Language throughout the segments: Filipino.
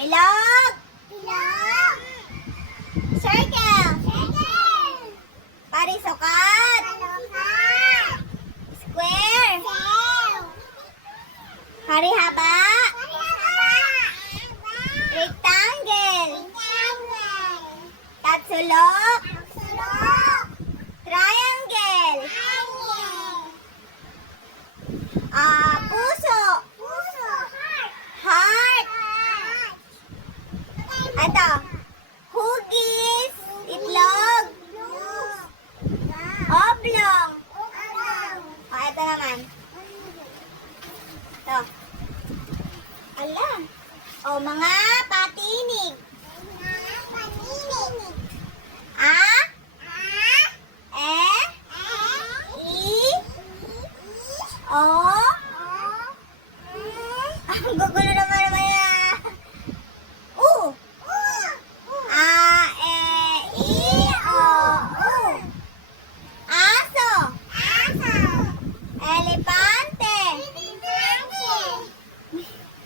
Bilog. Bilog. Circle. Circle. Parisukat. Palokat. Square. Cell. Harihaba. Parihaba. Rectangle. Rectangle. Tatsulok. Sulok. Triangle. Triangle. Ah, puso. Naman. Ito. Ala. O, mga patinig. Mga paninig. A. Ah. E. I. O. Oh. Ang gugulo naman naman yan. U. A. E. I. O. U. Aso. Elepante.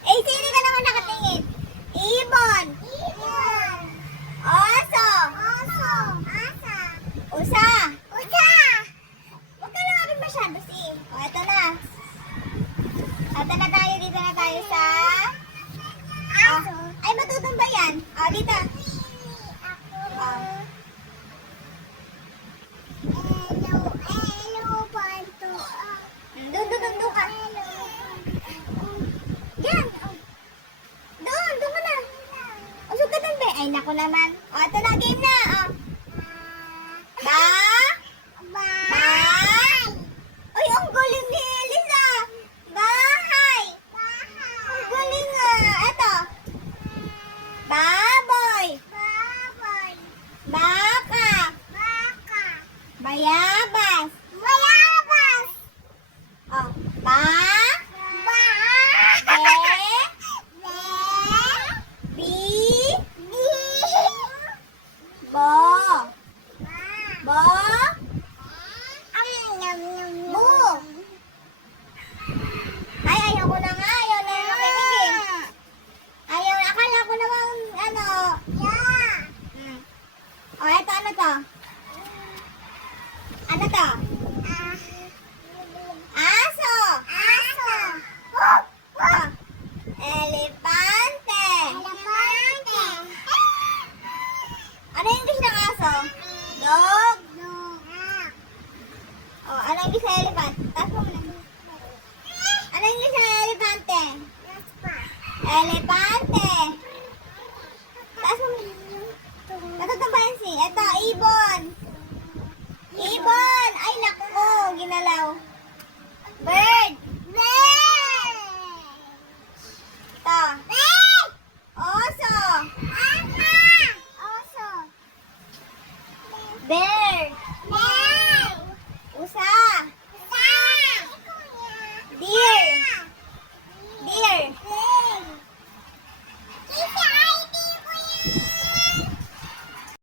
Eh, sino ka naman nakatingin? Ibon. Oso. Usa. Huwag ka lumapit masyado, si. O, eto na. Eto na tayo, dito na tayo sa... Ah, ay, matutumba yan. O, dito. Mm, Doon, doon, doon, doon ka. Yan. Doon, doon ka na. Be. Ay, naku naman. O, eto na, game na. O. Ba? Baboy. Baka. Bayabas. Oh, ba? Be? Bi? Bo? Bo? O, eto, ano to? Ano to? Aso. Oh, Elepante. Ano yung English ng aso? Dog. Oh, ano yung English ng elephant? Taas mo muna. Ano yung English ng elepante? Elepante.